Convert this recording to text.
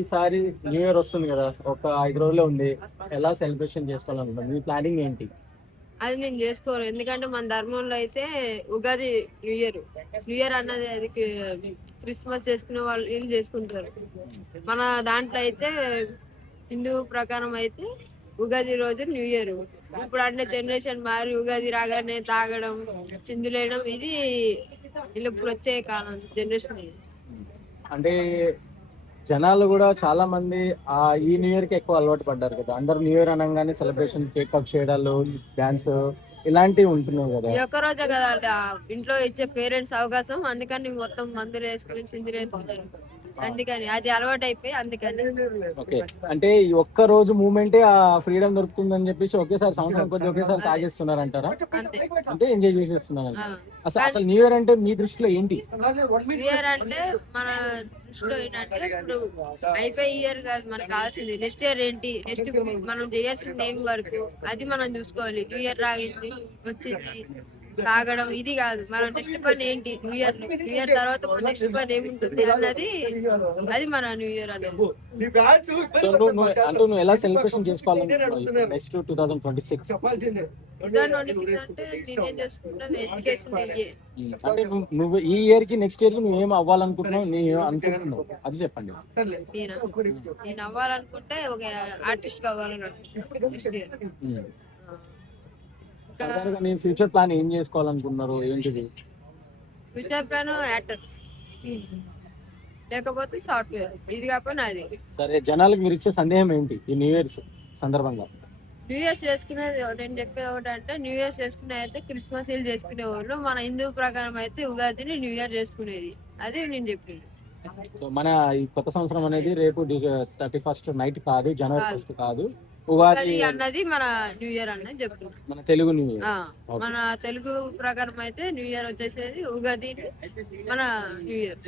ఈసారి new year వస్తుంది కదా, ఒక 5 రోజులే ఉంది. ఎలా సెలబ్రేషన్ చేసుకోవాలనుకుంటున్నారు? మీ ప్లానింగ్ ఏంటి? అది నేను చేసుకోను. ఎందుకంటే మన ధర్మంలో అయితే Ugadi new year. New year అన్నది అది క్రిస్మస్ చేసుకునే వాళ్ళు వీళ్ళు చేసుకుంటారు. మన దాంట్లో అయితే హిందూ ప్రకారం అయితే ఉగాది రోజు న్యూ ఇయర్. ఇప్పుడు అంటే జనరేషన్ మారి ఉగాది రాగానే తాగడం, చిందులేయడం ఇది వీళ్ళు ఇప్పుడు వచ్చే కాలం జనరేషన్ ఇది. అంటే జనాలు కూడా చాలా మంది ఈ న్యూ ఇయర్ కి ఎక్కువ అలవాటు పడ్డారు కదా. అందరు న్యూ ఇయర్ అనగానే సెలబ్రేషన్, కేక్ కట్ చేయడాలు, డాన్స్ ఇలాంటివి ఉంటున్నాయి కదా. ఈ ఒక్క రోజే కదా ఇంట్లో ఇచ్చే పేరెంట్స్ అవకాశం, అందుకని మొత్తం మందులు వేసుకుని చిందులు వేసుకుంటారు. అందుకని అది అలవాటు అయిపోయి అందుకని. ఓకే, అంటే ఈ ఒక్క రోజు మూమెంటే ఆ ఫ్రీడమ్ దొరుకుతుందని చెప్పేసి ఒకేసారి సంవత్సరం కొద్ది ఒకేసారి తాగేస్తున్నారు అంటారా? అంతే అంటే ఎంజాయ్ చేసేస్తున్నారు. ఆ. అసలు న్యూ ఇయర్ అంటే మీ దృష్టిలో ఏంటి? న్యూ ఇయర్ అంటే మన దృష్టిలో ఏంటంటే ఇప్పుడు అయిపోయి ఇయర్ కాదు మనకు కావాల్సింది నెక్స్ట్ ఇయర్ ఏంటి, నెక్స్ట్ మనం చేయాల్సింది ఏం వరకు అది మనం చూసుకోవాలి. న్యూ ఇయర్ రాగింది వచ్చింది తాగడం ఇది కాదు, మనం నెక్స్ట్ పని ఏంటి న్యూ ఇయర్ లో, న్యూ ఇయర్ తర్వాత నెక్స్ట్ పని ఏముంటుంది అన్నది, అది మన న్యూ ఇయర్ అనేది. సో నువ్వు ఎలా సెలబ్రేషన్ చేసుకోవాలనుకుంటున్నావు నెక్స్ట్ 2026? అంటే నేనేం చేసుకుంటాను, ఎడ్యుకేషన్ అంటే నువ్వు ఈ ఇయర్ కి నెక్స్ట్ ఇయర్ కి నువ్వు ఏం అవ్వాలనుకుంటున్నావు, నేను అనుకుంటున్నావు అది చెప్పండి. నేను అవ్వాలనుకుంటే ఒక ఆర్టిస్ట్ కావాలని నెక్స్ట్ ఇయర్. నేను ఫ్యూచర్ ప్లాన్ ఏం చేసుకోవాలనుకుంటున్నారు, ఏంటిది? ఫ్యూచర్ ప్లాన్ యాక్టర్ లేకపోతే సాఫ్ట్వేర్, ఇది కాకపోతే అది. సరే, జనాలకు మీరు ఇచ్చే సందేహం ఏంటి ఈ న్యూ ఇయర్ సందర్భంగా? న్యూ ఇయర్స్ చేసుకునేది నేను చెప్పేది ఒకటి అంటే, న్యూ ఇయర్స్ చేసుకునే అయితే క్రిస్మస్ వీళ్ళు చేసుకునేవాళ్ళు, మన హిందూ ప్రకారం అయితే ఉగాదిని న్యూ ఇయర్ చేసుకునేది, అది నేను చెప్పింది. సో మన ఈ కొత్త సంవత్సరం అనేది రేపు 31st నైట్ కాదు, జనవరి 1st కాదు, ఉగాది అన్నది మన న్యూ ఇయర్ అన్నది చెప్తున్నాను. మన తెలుగు న్యూ ఇయర్. మన తెలుగు ప్రకారం అయితే న్యూ ఇయర్ వచ్చేసేది ఉగాది మన న్యూ ఇయర్.